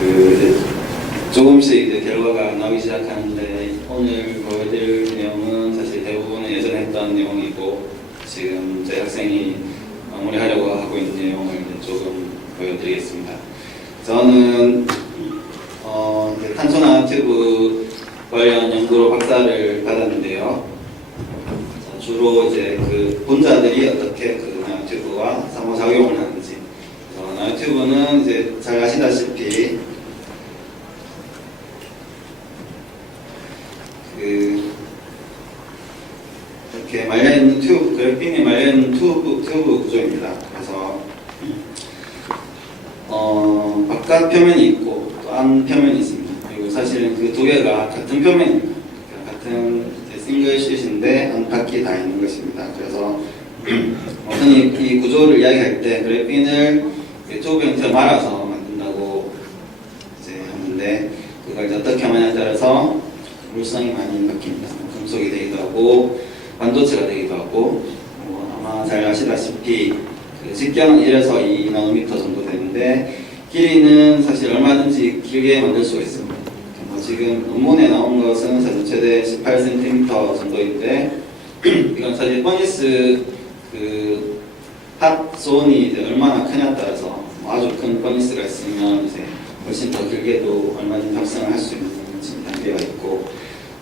이제 조금씩 이제 결과가 나오기 시작하는데, 오늘 보여드릴 내용은 사실 대부분은 예전에 했던 내용이고, 지금 제 학생이 마무리하려고 하고 있는 내용을 이제 조금 보여드리겠습니다. 저는 이제 탄소 나노튜브 관련 연구로 박사를 받았는데요. 주로 이제 그 분자들이 어떻게 그 나노튜브와 상호작용을 하는지. 나노튜브는 이제 잘 아시다시피 이렇게 말려있는 튜브, 그래핀이 말려있는 튜브 구조입니다. 그래서 바깥 표면이 있고 또 안 표면이 있습니다. 그리고 사실은 그 두 개가 같은 표면입니다. 같은 싱글 쉿인데 안팎이 다 있는 것입니다. 그래서 흔히 이 구조를 이야기할 때 그래핀을 튜브 형태로 말아서 만든다고 이제 하는데, 그걸 이제 어떻게 하느냐에 따라서 물성이 많이 바뀝니다. 금속이 되기도 하고 반도체가 되기도 하고, 아마 잘 아시다시피 그 직경은 1에서 2나노미터 정도 되는데 길이는 사실 얼마든지 길게 만들 수가 있습니다. 지금 논문에 나온 것은 사실 최대 18cm 정도인데, 이건 사실 퍼니스 그 핫존이 이제 얼마나 크냐에 따라서 아주 큰 퍼니스가 있으면 이제 훨씬 더 길게도 얼마든지 합성을 할 수 있는 지금 단계가 있고,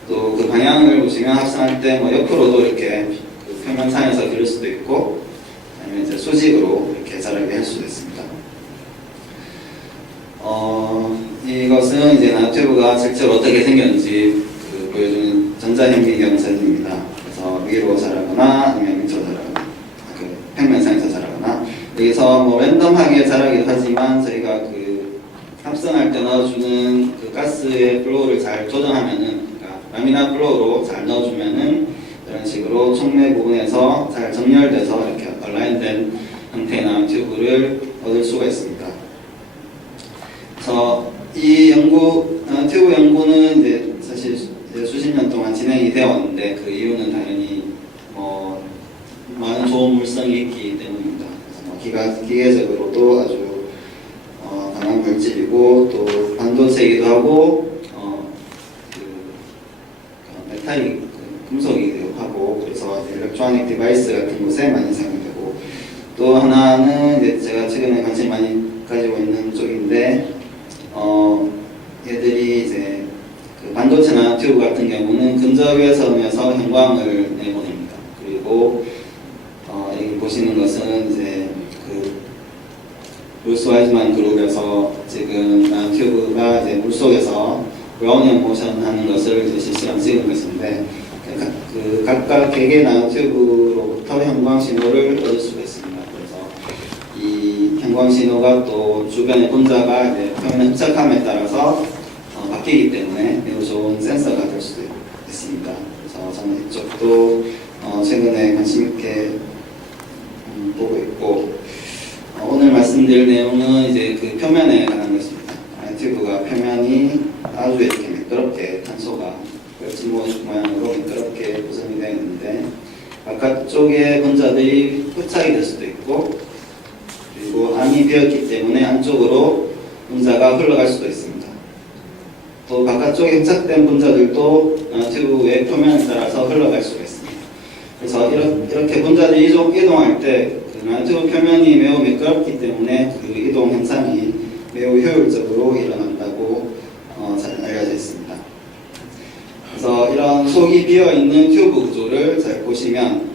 또 그 방향을 보시면 합성할 때 뭐 옆으로도 이렇게 그 표면상에서 기를 수도 있고, 아니면 이제 수직으로 이렇게 자라게 할 수도 있습니다. 이것은 이제 나노튜브가 실제로 어떻게 생겼는지 보여주는 전자현미경 사진입니다. 그래서 위로 자라거나 아니면 밑으로 자라거나, 그 평면상에서 자라거나, 여기서 뭐 랜덤하게 자라기도 하지만 저희가 그 합성할 때 넣어주는 그 가스의 플로우를 잘 조정하면은, 그러니까 라미나 플로우로 잘 넣어주면은 이런 식으로 촉매 부분에서 잘 정렬돼서 이렇게 얼라인된 형태의 나노튜브를 얻을 수가 있습니다. 그래서 이 튜브 연구는 이제 사실 이제 수십 년 동안 진행이 되어 왔는데, 그 이유는 당연히 많은 좋은 물성이 있기 때문입니다. 그래서 기계적으로도 아주 강한 물질이고, 또 반도체이기도 하고, 메탈릭 금속이기도 하고, 그래서 일렉트로닉 디바이스 같은 곳에 많이 사용되고, 또 하나는 이제 제가 최근에 관심 많이 가지고 있는 쪽인데, 얘들이 이제 그 반도체 나노튜브 같은 경우는 근접외선에서 형광을 내보냅니다. 그리고 여기 보시는 것은 이제 그 루스 와이즈만 그룹에서 지금 나노튜브가 이제 물속에서 브라운형 모션 하는 것을 이제 실시간 찍은 것인데, 그 각각 개개 나노튜브로부터 형광 신호를 얻을 수가 있습니다. 그래서 이 형광 신호가 또 주변의 분자가 이제 표면의 흡착함에 따라서 바뀌기 때문에 매우 좋은 센서가 될 수도 있습니다. 그래서 저는 이쪽도 최근에 관심 있게 보고 있고, 오늘 말씀드릴 내용은 이제 그 표면에 관한 것입니다. 튜브가 표면이 아주 이렇게 매끄럽게 탄소가 멸치 모양으로 매끄럽게 구성이 되어 있는데, 바깥쪽에 분자들이 흡착이 될 수도 있고, 그리고 안이 비었기 때문에 안쪽으로 분자가 흘러갈 수도 있습니다. 또 바깥쪽에 흡착된 분자들도 튜브의 표면에 따라서 흘러갈 수가 있습니다. 그래서 이렇게 분자들이 이동할 때 그 튜브 표면이 매우 매끄럽기 때문에 그 이동 현상이 매우 효율적으로 일어난다고 잘 알려져 있습니다. 그래서 이런 속이 비어있는 튜브 구조를 잘 보시면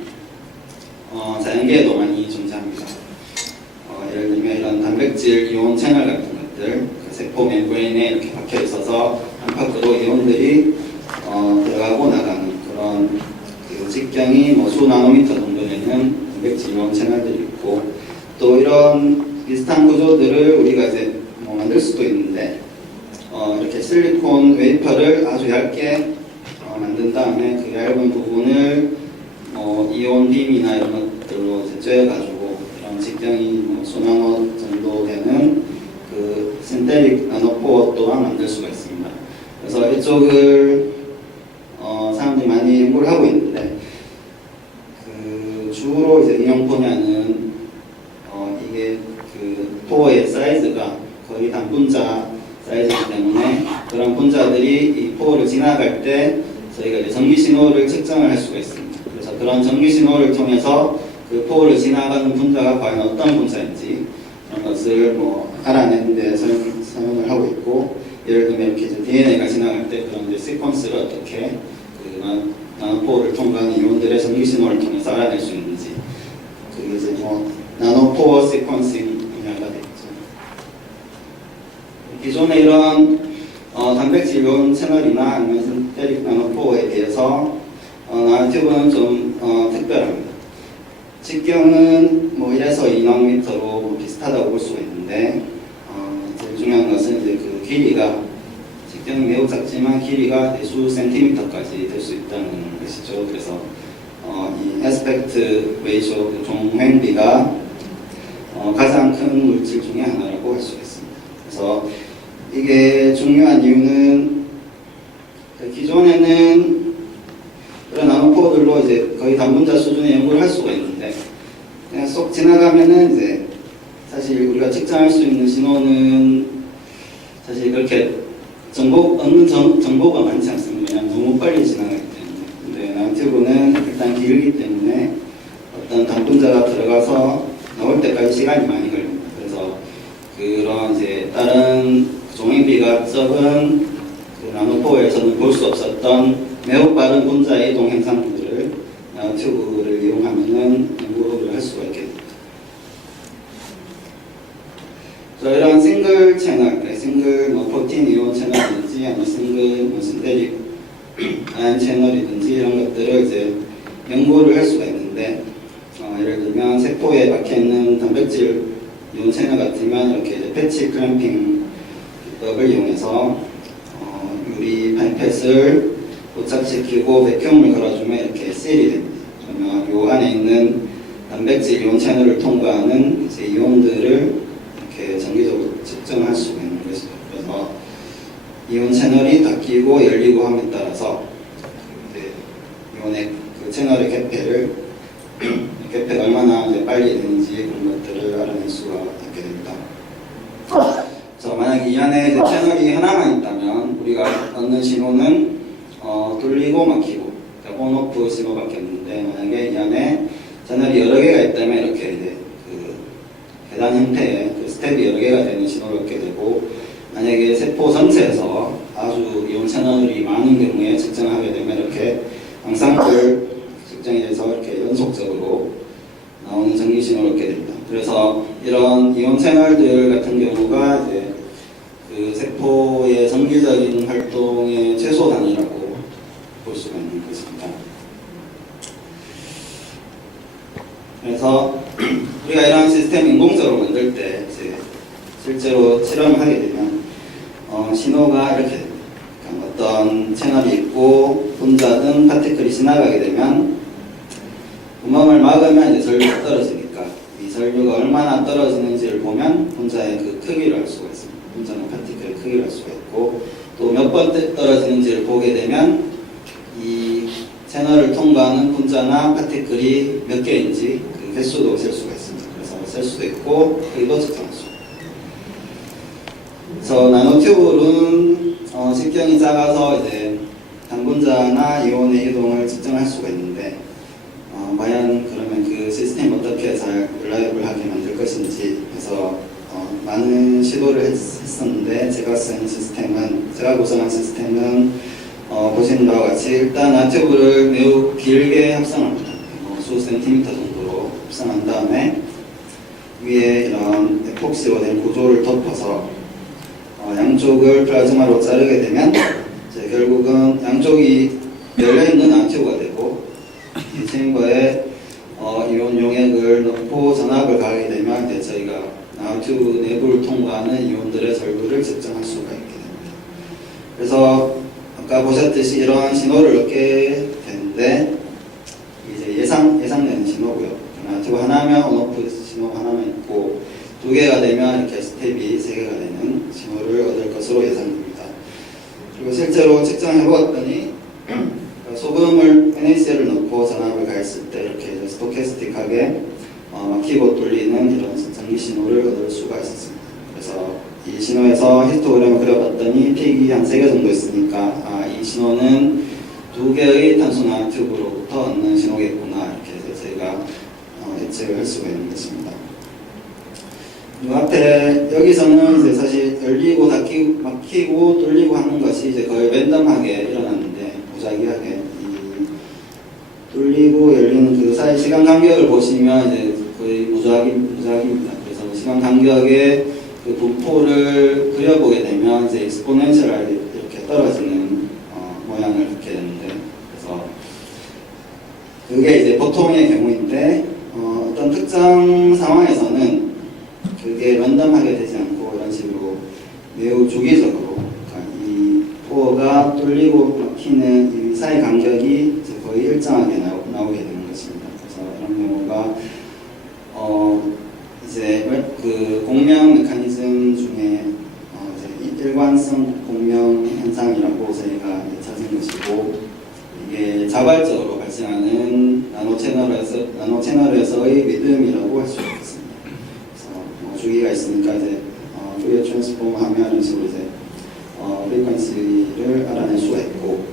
자연계에도 많이 존재합니다. 예를 들면 이런 단백질 이온 채널 같은 것들, 그 세포 멤브레인에 이렇게 박혀 있어서 안팎으로 이온들이 들어가고 나가는 그런 그 직경이 뭐 수 나노미터 정도 되는 단백질 이온 채널들이 있고, 또 이런 비슷한 구조들을 우리가 이제 만들 수도 있는데, 이렇게 실리콘 웨이퍼를 아주 얇게 만든 다음에 그 얇은 부분을 이온 빔이나 이런 것들로 쬐가지고 이런 직경이 수나노 정도 되는 그 신테릭 나노포어 또한 만들 수가 있습니다. 그래서 이쪽을 사람들이 많이 연구를 하고 있는데, 그 주로 이제 인용 분야는 이게 그 포어의 사이즈가 거의 단분자 사이즈이기 때문에 그런 분자들이 이 포를 지나갈 때 저희가 이제 전기 신호를 측정을 할 수가 있습니다. 그래서 그런 전기 신호를 통해서 그 포를 지나가는 분자가 과연 어떤 분자인지 그런 것을 뭐 알아내는 데 사용을 하고 있고, 예를 들면 이렇게 이제 DNA가 지나갈 때 그런 이제 시퀀스를 어떻게 그 나노포를 통과하는 이온들의 전기 신호를 통해서 알아낼 수 있는지, 그게 이제 뭐 나노포어 시퀀싱 분야가 되겠죠. 기존에 이런 단백질 이온 채널이나 아니면 신테릭 나노포어에 비해서 나노튜브는 좀 특별합니다. 직경은 뭐 1에서 2나노미터로 뭐 비슷하다고 볼 수가 있는데, 제일 중요한 것은 이제 그 길이가, 직경이 매우 작지만 길이가 수 센티미터까지 될 수 있다는 것이죠. 그래서 이 애스펙트 레이쇼, 종횡비가 가장 큰 물질 중에 하나라고 할 수가 있습니다. 그래서 이게 중요한 이유는 기존에는 그런 나노포들로 이제 거의 단분자 수준의 연구를 할 수가 있는데, 그냥 쏙 지나가면은 이제 사실 우리가 측정할 수 있는 신호는 사실 그렇게 얻는 정보가 많지 않습니다. 그냥 너무 빨리 지나가기 때문에. 근데 나노튜브는 일단 길기 때문에 어떤 단분자가 들어가서 나올 때까지 시간이 많이 걸립니다. 그래서 그런 이제 다른 종횡비가 적은 그 나노포에서는 볼 수 없었던 매우 빠른 분자의 이동 현상들을 나노튜브를 이용하면은 연구를 할 수가 있게 됩니다. 이런 싱글 채널, 싱글 뭐 프로틴 이온 채널이든지 아니면 싱글 뭐 신테릭 아연 채널이든지 이런 것들을 이제 연구를 할 수가 있는데, 예를 들면 세포에 박혀 있는 단백질 이온 채널 같으면 이렇게 이제 패치 클램핑 기법을 이용해서 유리 파이펫을 도착시키고 백큐움을 걸어주면 이렇게 실이 됩니다. 그러면 요 안에 있는 단백질 이온 채널을 통과하는 이제 이온들을 이렇게 정기적으로 측정할 수가 있는 것이죠. 그래서 이온 채널이 닫히고 열리고 함에 따라서 이제 이온의 그 채널의 개폐가 얼마나 이제 빨리 되는지 그런 것들을 알아낼 수가 있게 됩니다. 그래서 만약 이 안에 이제 채널이 하나만 있다면 우리가 얻는 신호는 돌리고 막히고 온오프 신호밖에 없는데, 만약에 이 안에 채널이 여러 개가 있다면 이렇게 이제 그 계단 형태의 그 스텝이 여러 개가 되는 신호를 얻게 되고, 만약에 세포 전체에서 아주 이온 채널이 많은 경우에 측정하게 되면 이렇게 항상들 측정이 돼서 이렇게 연속적으로 나오는 전기 신호를 얻게 됩니다. 그래서 이런 이온 채널들 같은 경우가 이제 그 세포의 정기적인 활동의 최소 단위라고 볼 수가 있는 것입니다. 그래서 우리가 이런 시스템 인공적으로 만들 때 이제 실제로 실험을 하게 되면 신호가 이렇게 됩니다. 그러니까 어떤 채널이 있고 분자든 파티클이 지나가게 되면 구멍을 막으면 이제 전류가 떨어지니까 이 전류가 얼마나 떨어지는지를 보면 분자의 그 크기를 알 수가 있습니다. 분자는 파티클의 크기를 알 수가 있고, 또 몇 번 떨어지는지를 보게 되면 이 채널을 통과하는 분자나 파티클이 몇 개인지 그 개수도 셀 수가 있습니다. 그래서 셀 수도 있고 크기도 측정할 수 있고. 그래서 나노튜브는 직경이 작아서 이제 단분자나 이온의 이동을 측정할 수가 있는데, 과연 그러면 그 시스템 어떻게 잘 릴라이블하게 만들 것인지 해서 많은 시도를 했었는데, 제가 구성한 시스템은 보시는 바와 같이 일단 나노튜브를 매우 길게 합성합니다. 수 센티미터 정도로 합성한 다음에 위에 이런 에폭시로 된 구조를 덮어서 양쪽을 플라즈마로 자르게 되면 이제 결국은 양쪽이 열려있는 나노튜브가 되고, 이 챔버에 이온 용액을 넣고 전압을 가하게 되면 이제 저희가 나노튜브 내부를 통과하는 이온들의 절도를 측정할 수가 있게 됩니다. 그래서 아까 보셨듯이 이러한 신호를 얻게 되는데, 이제 예상되는 신호고요. 나노튜브 하나면 온오프 신호 하나만 있고, 두 개가 되면 이렇게 스텝이 세 개가 되는 신호를 얻을 것으로 예상됩니다. 그리고 실제로 측정해 보았더니 소금을 NaCl을 넣고 전압을 가했을 때 이렇게 스토캐스틱하게 막히고 뚫리는 이런 전기 신호를 얻을 수가 있었습니다. 그래서 이 신호에서 히스토그램을 그려봤습니다. 봤더니 픽이 한 3개 정도 있으니까 이 신호는 2개의 탄소 나노튜브로부터 얻는 신호겠구나, 이렇게 해서 저희가 예측을 할 수가 있는 것입니다. 이 앞에 여기서는 이제 사실 열리고 닫히고 막히고 뚫리고 하는 것이 이제 거의 랜덤하게 일어났는데, 무작위하게 이 뚫리고 열리는 그 사이 시간 간격을 보시면 이제 거의 무작위입니다. 그래서 시간 간격의 그 분포를 그려보게 되면 이제 익스포넨셜하게 이렇게 떨어지는 모양을 갖게 되는데, 그래서 그게 이제 보통의 경우인데 어떤 특정 상황에서는 그게 랜덤하게 되지 않고 이런 식으로 매우 주기적으로, 그러니까 이 포어가 뚫리고 막히는 이 사이 간격이 이제 거의 일정하게 나오게 되는 것입니다. 그래서 이런 경우가 이제 그 공명 메커니즘 중에 이제 일관성 공명 현상이라고 저희가 찾은 것이고, 이게 자발적으로 발생하는 나노채널에서의 리듬이라고 할 수 있겠습니다. 그래서 주기가 있으니까 이제 퓨리어 트랜스폼 하면 이런 식으로 이제 프리퀀시를 알아낼 수가 있고,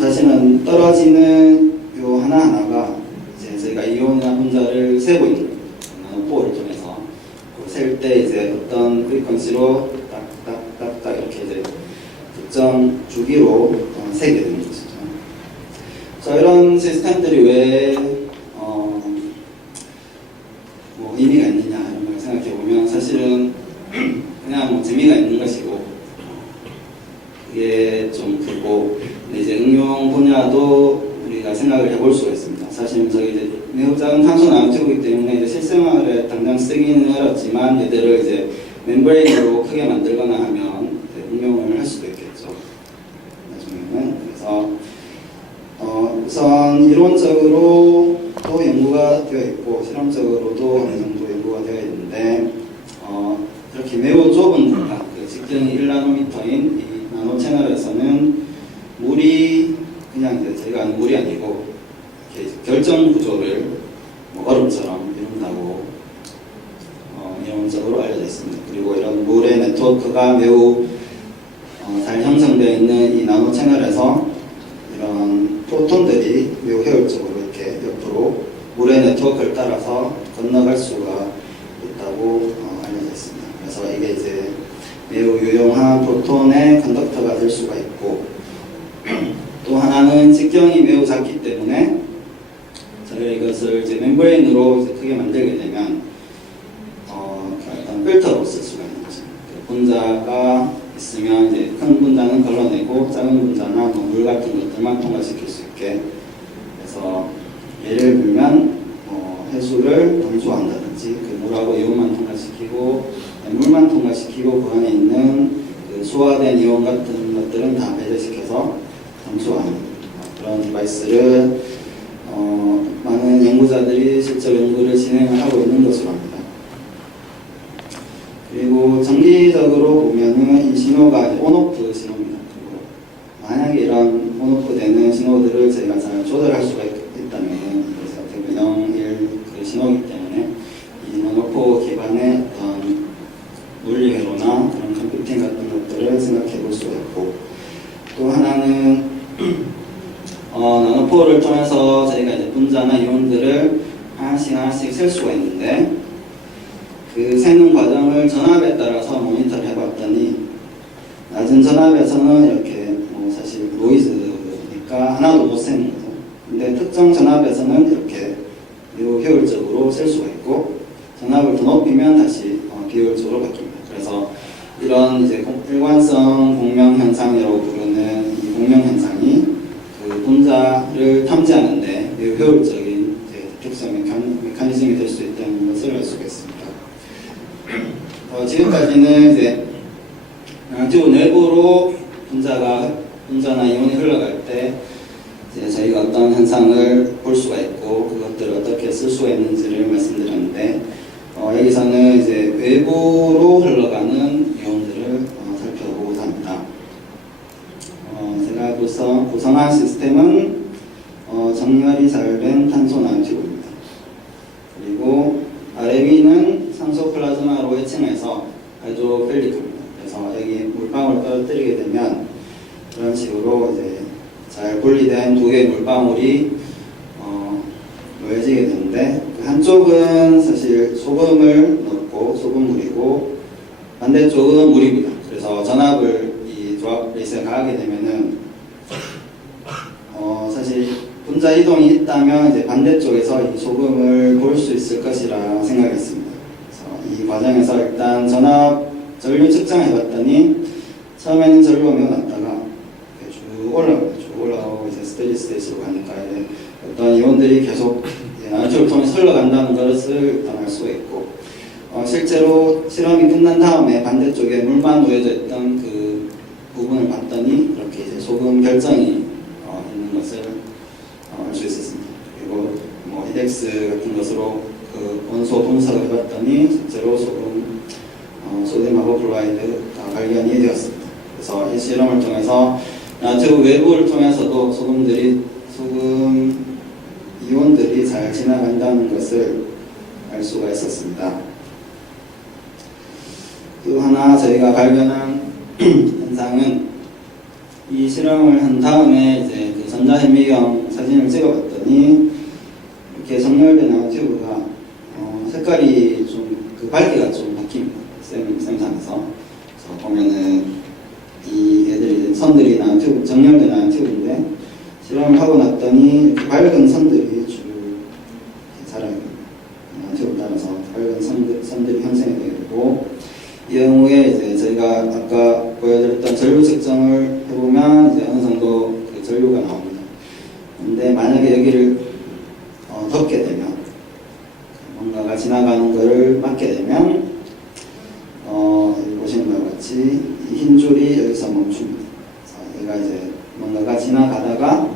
사실은 떨어지는 요 하나하나가 이제 저희가 이온이나 분자를 세고 있는 나노포를 통해서 셀 때 이제 어떤 프리퀀시로 딱딱딱딱 이렇게 이제 특정 주기로 세게 되는 것이죠. 그래서 이런 시스템들이 왜 뭐 의미가 있느냐 이런 걸 생각해 보면 사실은 그냥 뭐 재미가 있는 것이고, 그게 좀 크고, 근데 이제 응용 분야도 우리가 생각을 해볼 수가 있습니다. 사실은 저희 이제 매우 작은 탄소 나노튜브이기 때문에 이제 실생활에 당장 쓰기는 어렵지만 얘들을 이제 멤브레인으로 크게 만들거나 하면 응용을 할 수도 있겠죠, 나중에는. 그래서 우선 이론적으로 또 연구가 되어 있고 실험적으로도 어느 정도 연구가 되어 있는데, 이렇게 매우 좁은 공간, 그 직경이 1나노미터인 이 나노 채널에서는 물이 그냥 이제 저희가 아는 물이 아니고 이렇게 결정 구조를 뭐 얼음처럼 이룬다고 이론적으로 알려져 있습니다. 그리고 이런 물의 네트워크가 매우 잘 형성되어 있는 이 나노 채널에서 이런 프로톤들이 매우 효율적으로 이렇게 옆으로 물의 네트워크를 따라서 건너갈 수가 있다고 알려져 있습니다. 그래서 이게 이제 매우 유용한 프로톤의 컨덕터가 될 수가 있고, 또 하나는 직경이 매우 작기 때문에 저희가 이것을 이제 멤브레인으로 이제 크게 만들게 되면 어떤 필터로 쓸 수가 있는 거죠. 분자가 있으면 이제 큰 분자는 걸러내고 작은 분자나 물 같은 것들만 통과시킬 수 있게. 그래서 예를 들면 해수를 담수한다든지 그 물하고 이온만 통과시키고 물만 통과시키고 그 안에 있는 그 소화된 이온 같은 것들은 다 배제시켜서 담수하는 그런 디바이스를 많은 연구자들이 실제로 연구를 진행을 하고 있는 것으로 합니다. 그리고 정기적으로 보면은 이 신호가 온오프 신호입니다. 그리고 만약에 이런 온오프 되는 신호들을 저희가 잘 조절할 수가 있다면, 그래서 대부분 0, 1 그 신호이기 때문에 이 온오프 기반의 어떤 물리회로나 그런 컴퓨팅 같은 것들을 생각해 볼 수가 있고, 또 하나는 나노포를 통해서 저희가 이제 분자나 이온들을 하나씩 셀 수가 있는데, 그 세는 과정을 전압에 따라서 모니터를 해봤더니 낮은 전압에서는 이렇게 사실 노이즈니까 하나도 못 세는 거죠. 근데 특정 전압에서는 이렇게 매우 효율적으로 셀 수가 있고, 전압을 더 높이면 다시 비효율적으로 바뀝니다. 그래서 이런 이제 일관성 공명 현상이라고 부르는 이 공명 현상이 그 분자를 탐지하는데 매우 효율적인 특성 메커니즘이 될 수 있다는 것을 알 수가 있습니다. 지금까지는 이제 나노튜브 내부로 분자나 이온이 흘러갈 때 이제 저희가 어떤 현상을 볼 수가 있고 그것들을 어떻게 쓸 수가 있는지를 말씀드렸는데, 여기서는 이제 외부로 흘러가는 이온들을 살펴보고자 합니다. 제가 구성한 시스템은 정렬이 잘 된 탄소 나노튜브입니다. 그리고 아래 위는 산소 플라즈마로 해칭해서 하이드로펠릭합니다. 그래서 여기 물방 물방울 떨어뜨리게 되면 그런 식으로 이제 잘 분리된 두 개의 물방울이 모여지게 되는데, 한쪽은 사실 소금을 넣고 소금물이고 반대쪽은 물입니다. 그래서 전압을 이 조합 레이스에 가하게 되면은 사실 분자 이동이 있다면 이제 반대쪽에서 이 소금을 볼 수 있을 것이라 생각했습니다. 그래서 이 과정에서 일단 전압 전류 측정해 봤더니 처음에는 전류가 매우 낮다가 쭉 올라오고 이제 스테디 스테이지로 가니까 어떤 이온들이 계속 나노튜브를 통해 흘러간다는 것을 일단 알 수가 있고, 실제로 실험이 끝난 다음에 반대쪽에 물만 놓여져 있던 그 부분을 봤더니 그렇게 이제 소금 결정이 있는 것을 알 수 있었습니다. 그리고 뭐 EDX 같은 것으로 그 원소 분석을 해봤더니 실제로 소금, 소듐하고 클로라이드가 발견이 되었습니다. 그래서 이 실험을 통해서 나노튜브 외부를 통해서도 소금 이온들이 잘 지나간다는 것을 알 수가 있었습니다. 또 하나 저희가 발견한 현상은, 이 실험을 한 다음에 이제 그 전자현미경 사진을 찍어봤더니 이렇게 정렬된 나노튜브가 색깔이 좀 그 밝기가 좀 바뀝니다. 샘상에서. 그래서 보면은 이 애들이 선들이 나노튜브, 정렬된 나노튜브인데 실험을 하고 났더니 밝은 선들이 쭉 자라게 됩니다. 나노튜브를 따라서 밝은 선들이 형성이 되고, 이 경우에 이제 저희가 아까 보여드렸던 전류 측정을 해보면 이제 어느 정도 그 전류가 나옵니다. 근데 만약에 여기를 덮게 되면, 뭔가가 지나가는 것을 막게 되면 여기 보시는 것과 같이 이 흰 줄이 여기서 멈춥니다. 그래서 얘가 이제 뭔가가 지나가다가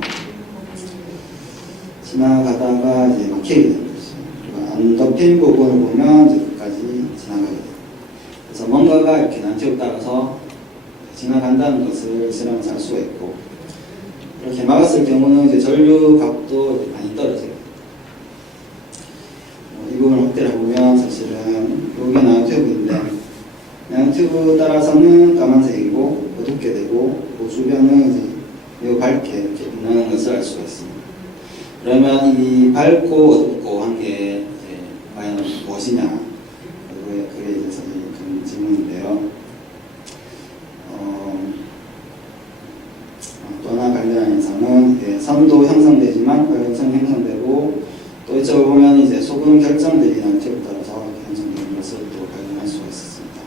이제 막히게 되는 거죠. 그리고 안 덮인 부분을 보면 이제 끝까지 지나가게 됩니다. 그래서 뭔가가 이렇게 나노튜브 따라서 지나간다는 것을 실험에서 알 수가 있고, 이렇게 막았을 경우는 이제 전류 값도 많이 떨어져요. 이 부분을 확대를 해보면 사실은 여기 나노튜브인데, 나노튜브 따라서는 까만색이고 어둡게 되고, 그 주변은 이제 매우 밝게 이렇게 빛나는 것을 알 수가 있습니다. 그러면 이 밝고 어둡고 한 게 과연 무엇이냐? 그게 이제 사실 큰 질문인데요. 또 하나 발견한 현상은 선도 형성되지만 발광성이 형성되고, 또 이쪽을 보면 이제 소금 결정들이 나노튜브에 따라서 형성되는 것을 또 발견할 수가 있었습니다.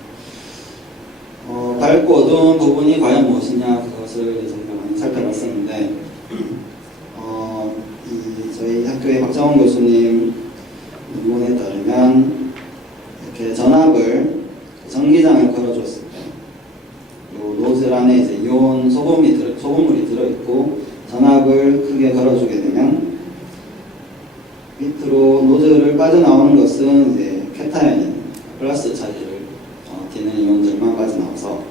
밝고 어두운 부분이 과연 무엇이냐, 그것을 저희가 많이 살펴봤었는데, 저희 학교의 박정원 교수님 논문에 따르면 이렇게 전압을 전기장에 걸어줬을 때, 요 노즐 안에 이제 이온 소금물이 들어있고 전압을 크게 걸어주게 되면 밑으로 노즐을 빠져나오는 것은 이제 케타연인 플러스 차지를 띠는 이온들만 빠져나와서,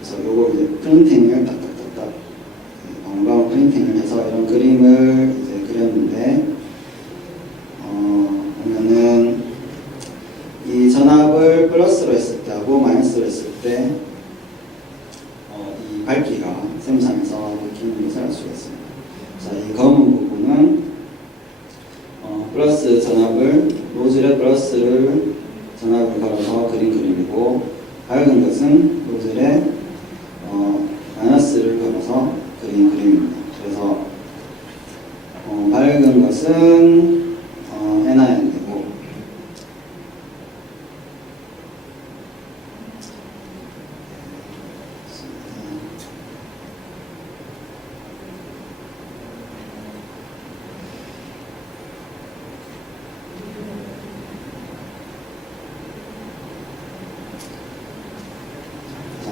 그래서 요걸 이제 프린팅을 딱딱딱딱 방방 프린팅을 해서 이런 그림을 이제 그렸는데, 보면은 이 전압을 플러스로 했을 때하고 마이너스로 했을 때 이 밝기가 샘상에서 바뀌는 것을 알 수가 있습니다. 그래서 이 검은 부분은 플러스 전압을, 노즐에 플러스를 전압을 걸어서 그린 그림이고, 밝은 것은 노즐에 마이너스를 걸어서 그린 그림입니다. 그래서 밝은 것은 NiN이고,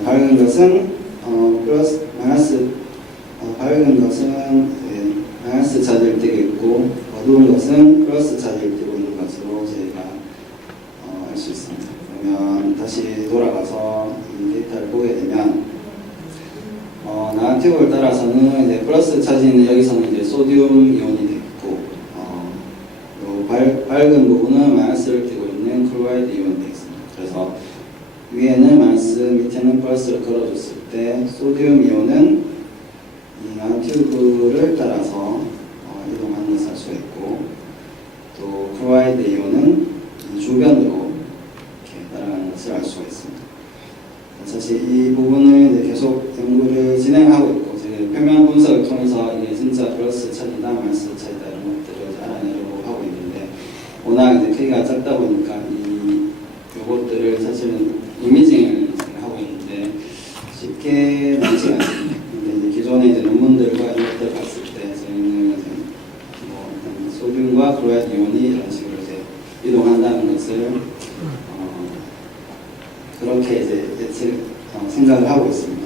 밝은 것은 플러스 마이너스, 밝은 것은 마이너스 차지를 띠고 있고, 어두운 것은 플러스 차지를 띠고 있는 것으로 저희가 알 수 있습니다. 그러면 다시 돌아가서 이 데이터를 보게 되면 나노튜브를 따라서는 이제 플러스 차지는 여기서는 이제 소듐 이온이 되어 있고, 요 밝은 부분은 마이너스를 띠고 있는 클로라이드 이온이 되어 있습니다. 그래서 위에는 마이너스 밑에는 플러스를 걸어줬을 때 소듐 이온은 이 나노튜브를 따라서 이동하는 것을 알 수가 있고, 또 클로라이드 이온은 이 주변으로 이렇게 따라가는 것을 알 수가 있습니다. 사실 이 부분을 이제 계속 연구를 진행하고 있고, 지금 표면 분석을 통해서 이게 진짜 플러스 차이다, 마이너스 차이다 이런 것들을 알아내려고 하고 있는데, 워낙 이제 크기가 작다 보니까 이 요것들을 사실은 이미징을 하고 있는데 쉽게 나지가 않습니다. 근데 이제 기존의 이제 논문들과 이런 것들을 봤을 때 저희는 뭐 소듐과 클로라이드 이온이 이런 식으로 이제 이동한다는 것을 그렇게 이제 생각을 하고 있습니다.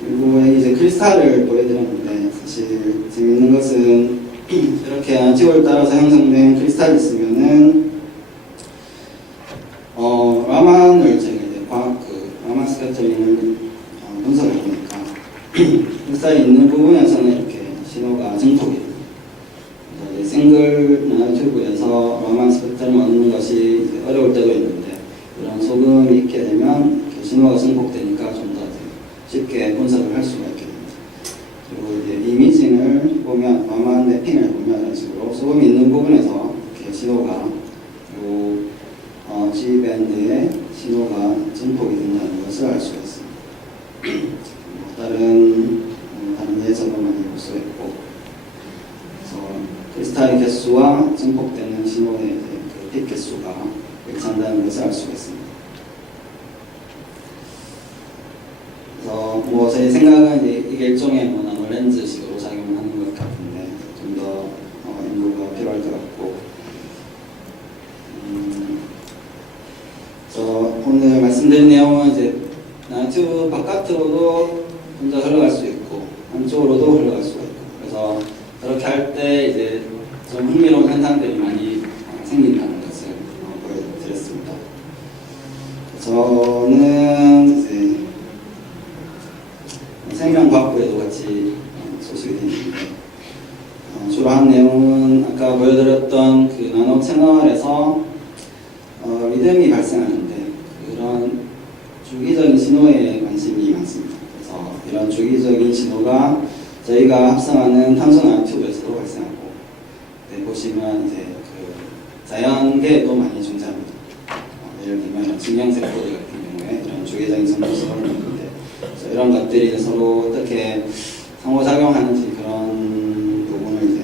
그리고 이제 크리스탈을 보여드렸는데, 사실 재밌는 것은 이렇게 나노튜브를 따라서 형성된 크리스탈이 있으면은 라만을 제가 이제 라만 스펙트럼을 분석을 해보니까 크리스탈이 있는 부분에서는 이렇게 신호가 증폭이 됩니다. 이제 싱글 나노튜브에서 라만 스펙트럼을 얻는 것이 이제 어려울 때도 있는데, 이런 소금이 있게 되면 신호가 증폭되니까 좀 더 쉽게 분석을 할 수가 있게 됩니다. 그리고 이제 이미징을 보면, 라만 매핑을 보면 이런 식으로 소금이 있는 부분에서 이렇게 신호가 G밴드의 신호가 증폭이 된다는 것을 알 수가 있습니다. 다른 예제도 많이 볼 수가 있고, 그래서 크리스탈의 개수와 증폭되는 신호의 그 픽 개수가 일치한다는 것을 알 수가 있습니다. 그래서 뭐 제 생각은 이게 일종의 나노 렌즈식으로 작용하는 것 같은데, 좀 더 연구가 필요할 것 같고, 오늘 말씀드린 내용은 이제 나노튜브 바깥으로도 혼자 흘러갈 수 있고 안쪽으로도 흘러갈 수가 있고, 그래서 그렇게 할 때 이제 좀 흥미로운 현상들이 많이 생긴다는 것을 보여드렸습니다. 저는 이제 생명과학부에도 같이 소식이 되는데, 주로 한 내용은 아까 보여드렸던 그 나노 채널에서 리듬이 발생하는데, 그런 주기적인 신호에 관심이 많습니다. 그래서 이런 주기적인 신호가 저희가 합성하는 탄소 나노튜브에서도 발생하고, 보시면 이제 그 자연계에도 많이 존재합니다. 예를 들면 증명세포들 같은 경우에 이런 주기적인 신호를 있는데, 이런 것들이 이제 서로 어떻게 상호작용하는지 그런 부분을 이제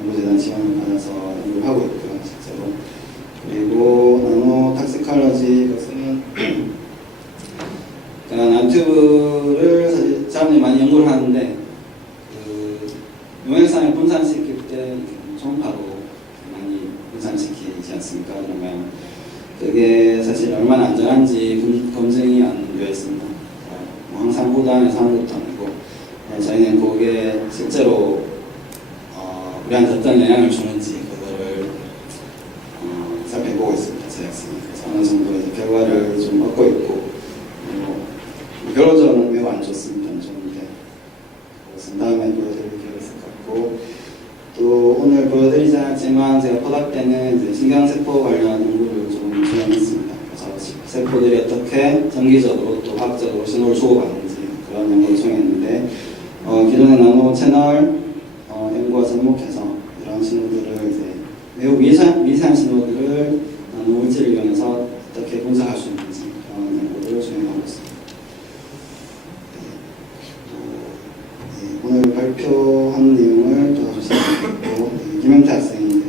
연구재단 지원을 받아서 연구를 하고 있고요, 실제로. 그리고 나노 탁시컬러지, 것은 그러니까 나노튜브를 사실 사람들이 많이 연구를 하는데, 그 용액산을 분산시킬 때 초음파로 많이 분산시키지 않습니까? 그러면 그게 사실 얼마나 안전한지 검증이 안 되어 있습니다. 뭐 항상 보도안에서 하는 것도 아니고, 저희는 그게 실제로 우리한테 어떤 영향을 주는지 그거를 살펴보고 있습니다, 제작진이. 그래서 어느 정도 이제 결과를 좀 얻고 있고, 결론적으로는 매우 안 좋습니다. 안 좋은데, 그것은 다음에 보여드릴 기회가 있을 것 같고, 또 오늘 보여드리지 않았지만 제가 포닥 때는 이제 신경세포 관련 연구를 좀 진행했습니다. 그래서 세포들이 어떻게 정기적으로 또 화학적으로 신호를 주고받는지 그런 연구를 진행했는데, 기존의 나노 채널 연구와 접목해서 이런 신호들을 이제 매우 미세한 신호들을 나노 물질을 이용해서 어떻게 분석할 수 있는지 그런 연구를 진행하고 있습니다. 오늘 발표한 내용을 도와주신 김영태 학생이